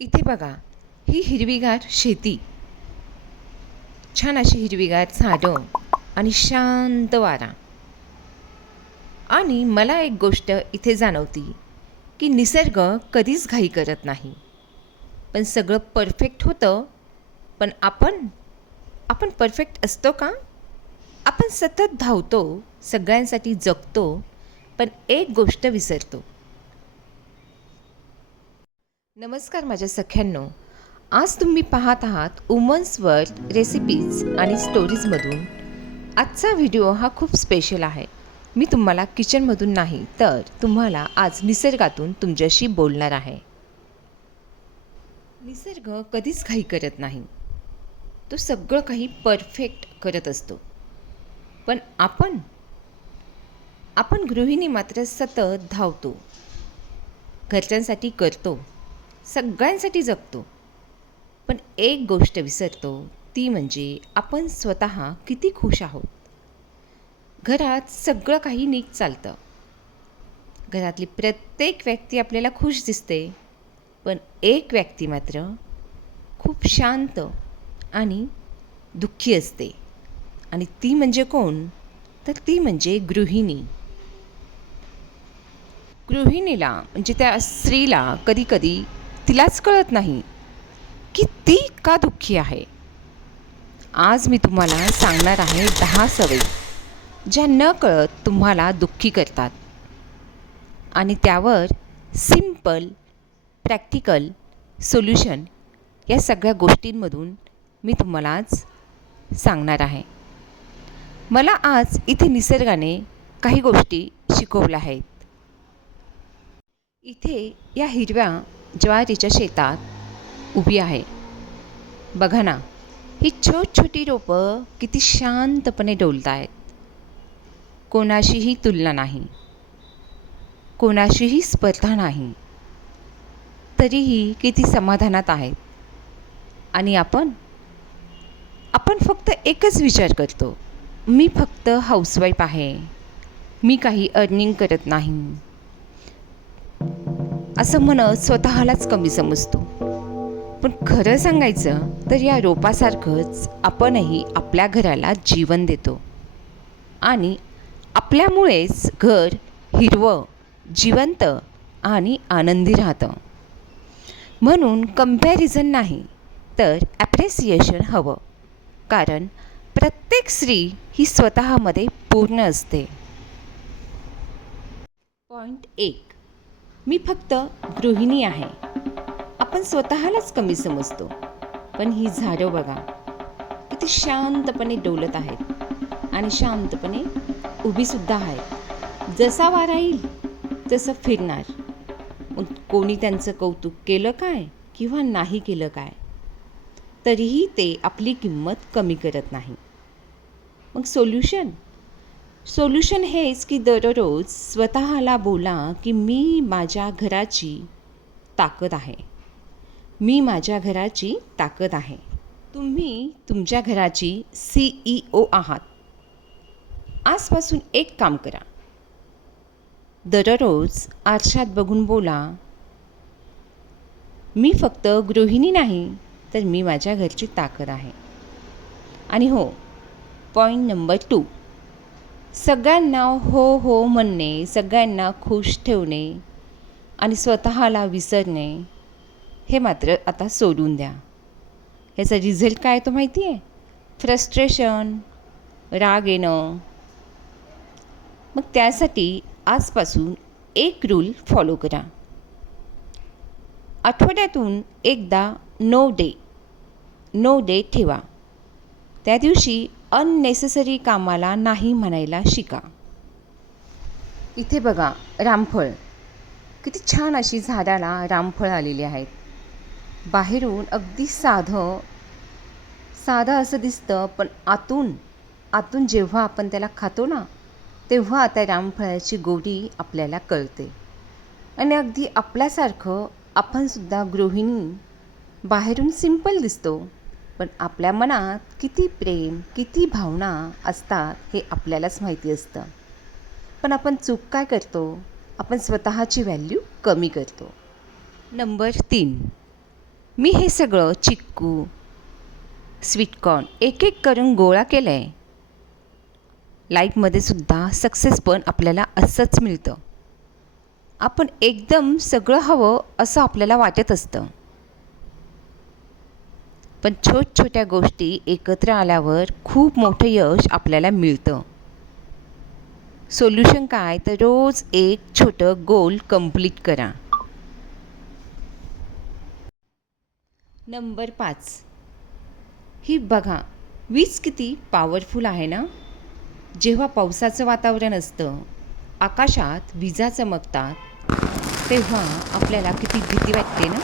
इथे बघा, ही हिरवीगार शेती, छान अशी हिरवीगार झाडं आणि शांत वारा. आणि मला एक गोष्ट इथे जाणवती की निसर्ग कधीच घाई करत नाही. पण सगळं परफेक्ट होतं. पण आपण परफेक्ट असतो का? आपण सतत धावतो, सगळ्यांसाठी जगतो, पण एक गोष्ट विसरतो. नमस्कार माझ्या सख्यांनो. आज तुम्ही पाहत आहात वुमन्स वर्ल्ड रेसिपीज आणि स्टोरीजमधून. आजचा व्हिडिओ हा खूप स्पेशल आहे. मी तुम्हाला किचनमधून नाही तर तुम्हाला आज निसर्गातून तुमच्याशी बोलणार आहे. निसर्ग कधीच घाई करत नाही. तो सगळं काही परफेक्ट करत असतो. पण आपण गृहिणी मात्र सतत धावतो, घरच्यांसाठी करतो, सगळ्यांसाठी जगतो. पण एक गोष्ट विसरतो, ती म्हणजे आपण स्वतः किती खुश आहोत. घरात सगळं काही नीट चालतं, घरातली प्रत्येक व्यक्ती आपल्याला खुश दिसते. पण एक व्यक्ती मात्र खूप शांत आणि दुःखी असते. आणि ती म्हणजे कोण? तर ती म्हणजे गृहिणी. गृहिणीला म्हणजे त्या स्त्रीला कधीकधी तिलाच कळत नाही की ती का दुःखी आहे. आज मी तुम्हाला सांगणार आहे 10 सवयी ज्या न कळत तुम्हाला दुःखी करतात. आणि त्यावर सिंपल प्रॅक्टिकल सोल्युशन या सगळ्या गोष्टींमधून मी तुम्हाला आज सांगणार आहे. मला आज इथे निसर्गाने काही गोष्टी शिकवल्या आहेत. इथे या हिरव्या ज्वारीच्या शेतात उभी आहे. बघा ना, ही छोटी रोपं किती शांतपणे डोलत आहेत. कोणाशीही तुलना नाही, कोणाशीही स्पर्धा नाही, तरीही किती समाधानात आहेत. आणि आपण फक्त एकच विचार करतो, मी फक्त हाऊसवाईफ आहे, मी काही अर्निंग करत नाही, असं म्हणत स्वतःलाच कमी समजतो. पण खरं सांगायचं तर या रोपासारखंच आपणही आपल्या घराला जीवन देतो. आणि आपल्यामुळेच घर हिरवं, जिवंत आणि आनंदी राहतं. म्हणून कंपॅरिझन नाही तर ॲप्रिसिएशन हवं. कारण प्रत्येक स्त्री ही स्वतःमध्ये पूर्ण असते. पॉइंट 1, मी फक्त गृहिणी आहे. आपण स्वतःलाच कमी समजतो. पण ही झाडं बघा, किती शांतपणे डोलत आहेत आणि शांतपणे उभीसुद्धा आहेत. जसा वारा येईल तसं फिरणार. मग कोणी त्यांचं कौतुक केलं काय किंवा नाही केलं काय, तरीही ते आपली किंमत कमी करत नाही. मग सोल्युशन हेच की दररोज स्वतःला बोला की मी माझ्या घराची ताकद आहे. मी माझ्या घराची ताकद आहे. तुम्ही तुमच्या घराची CEO आहात. आजपासून एक काम करा. दररोज आरशात बघून बोला, मी फक्त गृहिणी नाही तर मी माझ्या घरची ताकद आहे. आणि हो, पॉईंट नंबर 2, सगळ्यांना हो हो म्हणणे, सगळ्यांना खुश ठेवणे आणि स्वतःला विसरणे हे मात्र आता सोडून द्या. ह्याचा रिझल्ट काय तो माहिती आहे? फ्रस्ट्रेशन, राग येणं. मग त्यासाठी आजपासून एक रूल फॉलो करा. आठवड्यातून एकदा नो डे ठेवा. त्या दिवशी अननेसेसरी कामाला नाही म्हणायला शिका. इथे बघा, रामफळ, किती छान अशी झाडाला रामफळ आलेली आहेत. बाहेरून अगदी साधं असं दिसतं, पण आतून जेव्हा आपण त्याला खातो ना, तेव्हा आता रामफळाची गोडी आपल्याला कळते. आणि अगदी आपल्यासारखं आपणसुद्धा गृहिणी बाहेरून सिंपल दिसतो, पण आपल्या मनात किती प्रेम, किती भावना असतात हे आपल्यालाच माहिती असतं. पण आपण चूक काय करतो? आपण स्वतःची व्हॅल्यू कमी करतो. नंबर 3, मी हे सगळं चिक्कू स्वीटकॉर्न एक एक करून गोळा केलं आहे. लाईफमध्ये सुद्धा सक्सेस पण आपल्याला असंच मिळतं. आपण एकदम सगळं हवं असं आपल्याला वाटत असतं, पण छोट्या गोष्टी एकत्र आल्यावर खूप मोठं यश आपल्याला मिळतं. सोल्युशन काय, तर रोज एक छोटं गोल कंप्लीट करा. नंबर 5, ही बघा वीज किती पॉवरफुल आहे ना. जेव्हा पावसाचं वातावरण असतं, आकाशात विजा चमकतात, तेव्हा आपल्याला किती भीती वाटते ना.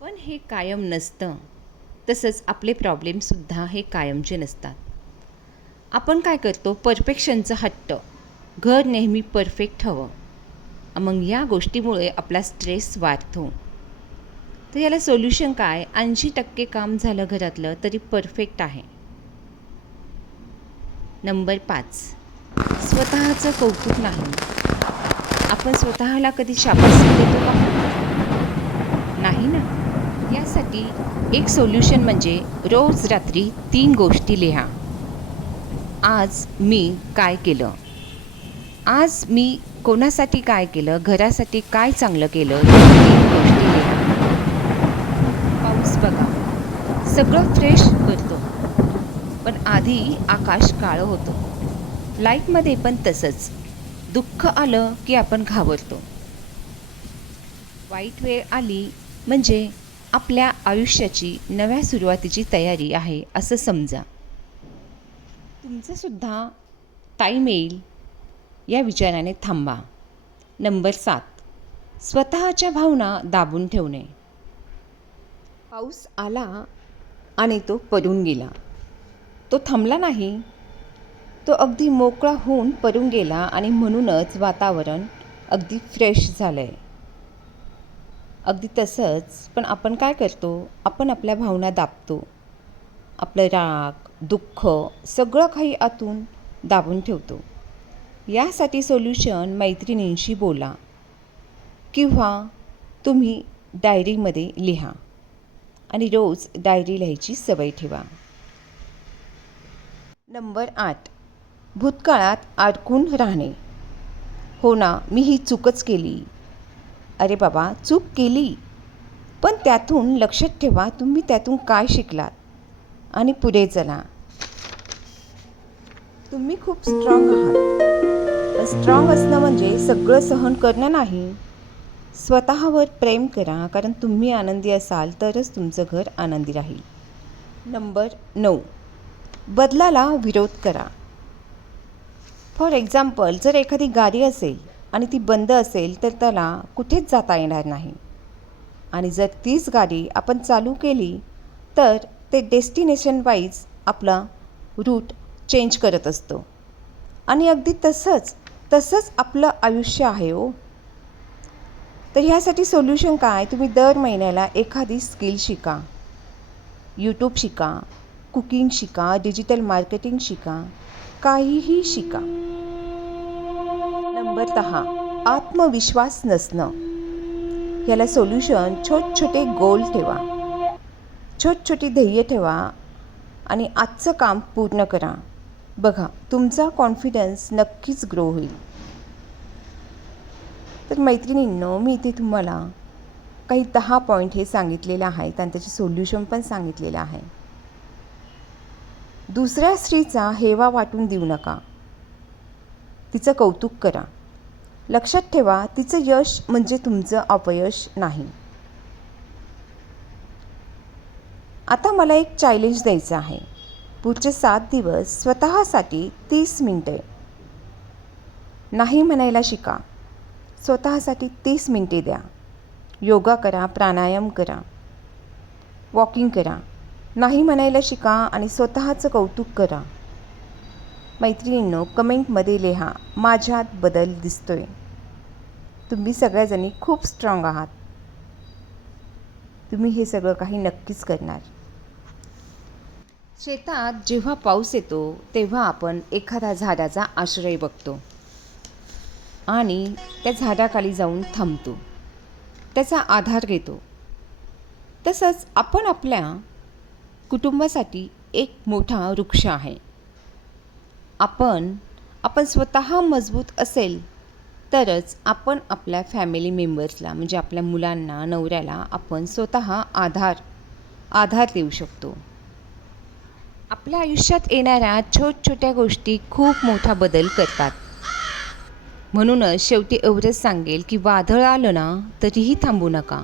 पण हे कायम नसतं. तसंच आपले प्रॉब्लेमसुद्धा हे कायमचे नसतात. आपण काय करतो, परफेक्शनचं हट्ट, घर नेहमी परफेक्ट हवं. मग या गोष्टीमुळे आपला स्ट्रेस वाढतो. तर याला सोल्युशन काय, 80% काम झालं घरातलं तरी परफेक्ट आहे. नंबर 5, स्वतःचं कौतुक नाही. आपण स्वतःला कधी शाबासकी देतो का? नाही ना. यासाठी एक सोल्युशन म्हणजे रोज रात्री 3 गोष्टी लिहा. आज मी काय केलं, आज मी कोणासाठी काय केलं, घरासाठी काय चांगलं केलं, या 3 गोष्टी लिहा. पाऊस बघा सगळं फ्रेश करतो, पण आधी आकाश काळं होतं. लाईफमध्ये पण तसंच, दुःख आलं की आपण घाबरतो. वाईट वेळ आली म्हणजे आपल्या आयुष्याची नव्या सुरुवातीची तयारी आहे असं समजा. तुमचंसुद्धा टाईम येईल या विचाराने थांबा. नंबर 7, स्वतःच्या भावना दाबून ठेवणे. पाऊस आला आणि तो पडून गेला, तो थांबला नाही, तो अगदी मोकळा होऊन पडून गेला आणि म्हणूनच वातावरण अगदी फ्रेश झालं आहे. अगदी तसंच पण आपण काय करतो, आपण आपल्या भावना दाबतो. आपलं राग, दुःख सगळं काही आतून दाबून ठेवतो. यासाठी सोल्युशन, मैत्रिणींशी बोला किंवा तुम्ही डायरीमध्ये लिहा आणि रोज डायरी लिहायची सवय ठेवा. नंबर 8, भूतकाळात अडकून राहणे. हो ना, मी ही चूकच केली. अरे बाबा, चूक केली, पण त्यातून लक्षात ठेवा तुम्ही त्यातून काय शिकलात आणि पुढे चला. तुम्ही खूप स्ट्रॉंग आहात. पण स्ट्रॉंग असणं म्हणजे सगळं सहन करणं नाही. स्वतःवर प्रेम करा, कारण तुम्ही आनंदी असाल तरच तुमचं घर आनंदी राहील. नंबर 9, बदलाला विरोध करा. फॉर एक्झाम्पल, जर एखादी गाडी असेल आणि ती बंद असेल तर त्याला कुठेच जाता येणार नाही. आणि जर तीच गाडी आपण चालू केली तर ते डेस्टिनेशन वाईज आपला रूट चेंज करत असतो. आणि अगदी तसंच आपलं आयुष्य आहे हो. तर ह्यासाठी सोल्युशन काय, तुम्ही दर महिन्याला एखादी स्किल शिका. यूट्यूब शिका, कुकिंग शिका, डिजिटल मार्केटिंग शिका, काहीही शिका. नंबर 10, आत्मविश्वास नसणं. याला सोल्युशन, छोटे गोल ठेवा, छोटी ध्येय ठेवा आणि आजचं काम पूर्ण करा. बघा तुमचा कॉन्फिडन्स नक्कीच ग्रो होईल. तर मैत्रिणींनो, मी इथे तुम्हाला काही 10 पॉईंट हे सांगितलेले आहेत आणि त्याचे सोल्युशन पण सांगितलेलं आहे. दुसऱ्या स्त्रीचा हेवा वाटून देऊ नका, तिचं कौतुक करा. लक्षात ठेवा, तिचं यश म्हणजे तुमचं अपयश नाही. आता मला एक चॅलेंज द्यायचं आहे. पुढचे 7 दिवस स्वतःसाठी 30 मिनिटे नाही म्हणायला शिका. स्वतःसाठी 30 मिनिटे द्या. योगा करा, प्राणायाम करा, वॉकिंग करा, नाही म्हणायला शिका आणि स्वतःचं कौतुक करा. मैत्रिणींनो, कमेंटमध्ये लिहा, माझ्यात बदल दिसतोय. तुम्ही सगळ्याजणी खूप स्ट्रॉंग आहात. तुम्ही हे सगळं काही नक्कीच करणार. शेतात जेव्हा पाऊस येतो तेव्हा आपण एखाद्या झाडाचा आश्रय बघतो आणि त्या झाडाखाली जाऊन थांबतो, त्याचा आधार घेतो. तसंच आपण आपल्या कुटुंबासाठी एक मोठा वृक्ष आहे. आपण स्वतः मजबूत असेल तरच आपण आपल्या फॅमिली मेंबर्सला म्हणजे आपल्या मुलांना, नवऱ्याला आपण स्वतः आधार देऊ शकतो. आपल्या आयुष्यात येणाऱ्या छोट्या गोष्टी खूप मोठा बदल करतात. म्हणूनच शेवटी एवढंच सांगेल की वादळ आलं ना तरीही थांबू नका,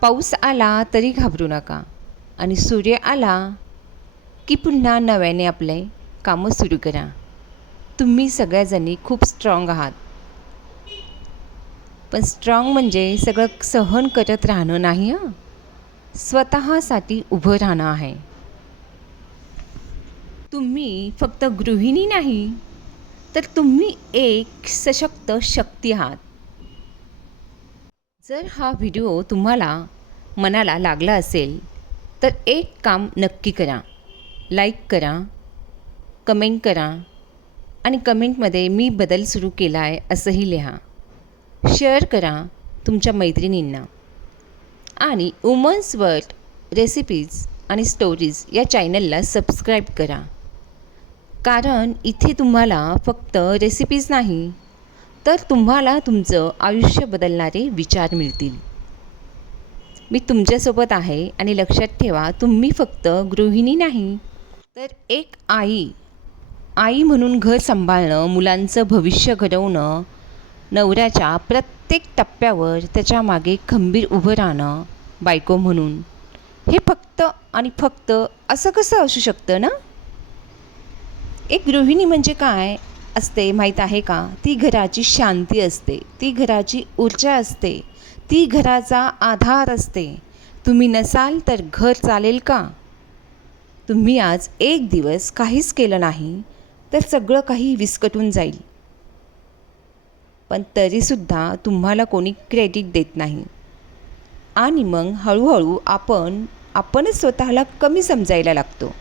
पाऊस आला तरी घाबरू नका आणि सूर्य आला की पुन्हा नव्याने आपले कामं सुरू करा. तुम्ही सगळ्याजणी खूप स्ट्रॉंग आहात. पण स्ट्रॉंग म्हणजे सगळं सहन करत राहणं नाही हं. स्वतःसाठी उभं राहणं आहे. तुम्ही फक्त गृहिणी नाही, तर तुम्ही एक सशक्त शक्ती आहात. जर हा व्हिडिओ तुम्हाला मनाला लागला असेल तर एक काम नक्की करा. लाईक करा, कमेंट करा आणि कमेंटमध्ये मी बदल सुरू केला आहे असंही लिहा. शेअर करा तुमच्या मैत्रिणींना आणि वुमन्स वर्ल्ड रेसिपीज आणि स्टोरीज या चॅनलला सबस्क्राईब करा. कारण इथे तुम्हाला फक्त रेसिपीज नाही तर तुम्हाला तुमचं आयुष्य बदलणारे विचार मिळतील. मी तुमच्यासोबत आहे आणि लक्षात ठेवा, तुम्ही फक्त गृहिणी नाही तर एक आई म्हणून घर सांभाळणं, मुलांचं भविष्य घडवणं, नवऱ्याच्या प्रत्येक टप्प्यावर त्याच्या मागे खंबीर उभं राहणं बायको म्हणून, हे फक्त आणि फक्त असं कसं असू शकतं ना? एक गृहिणी म्हणजे काय असते माहीत आहे का? ती घराची शांती असते, ती घराची ऊर्जा असते, ती घराचा आधार असते. तुम्ही नसाल तर घर चालेल का? तुम्ही आज एक दिवस काहीच केलं नाही तर सगळं काही विस्कटून जाईल. पण तरीसुद्धा तुम्हाला कोणी क्रेडिट देत नाही आणि मग हळूहळू आपणच स्वतःला कमी समजायला लागतो.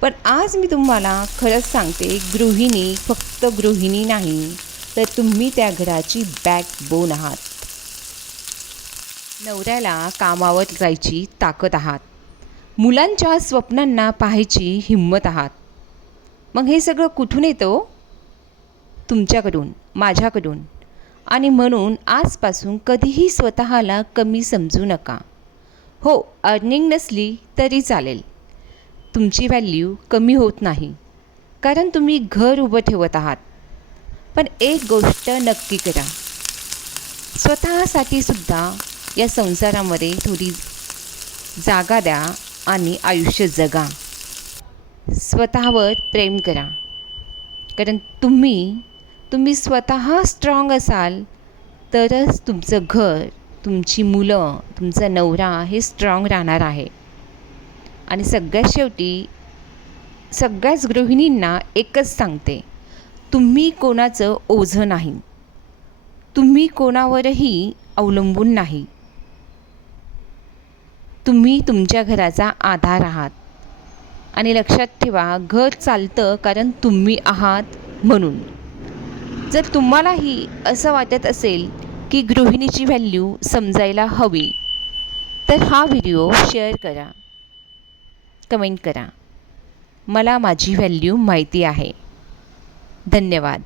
पण आज मी तुम्हाला खरंच सांगते, गृहिणी फक्त गृहिणी नाही तर तुम्ही त्या घराची बॅकबोन आहात. नवऱ्याला कामावर जायची ताकद आहात, मुलांच्या स्वप्नांना पाहायची हिंमत आहात. मग हे सगळं कुठून येतं? तुमच्याकडून, माझ्याकडून. आणि म्हणून आजपासून कधीही स्वतःला कमी समजू नका. हो, अर्निंग नसली तरी चालेल, तुमची व्हॅल्यू कमी होत नाही, कारण तुम्ही घर उभं ठेवत आहात. पण एक गोष्ट नक्की करा, स्वतःसाठी सुद्धा या संसारामध्ये थोडी जागा द्या आणि आयुष्य जगा. स्वतःवर प्रेम करा, कारण तुम्ही स्वतः स्ट्रॉंग असाल तरच तुमचं घर, तुमची मुलं, तुमचा नवरा हे स्ट्रॉंग राहणार आहे. आणि सगळ्यात शेवटी सगळ्याच गृहिणींना एकच सांगते, तुम्ही कोणाचं ओझं नाही, तुम्ही कोणावरही अवलंबून नाही. तुम्ही तुमच्या घराचा आधार आहात. आणि लक्षात ठेवा, घर चालतं कारण तुम्ही आहात म्हणून. जर तुम्हालाही असं वाटत असेल की गृहिणीची व्हॅल्यू समजायला हवी तर हा व्हिडिओ शेअर करा, कमेंट करा. मला माझी व्हॅल्यू माहिती आहे. धन्यवाद.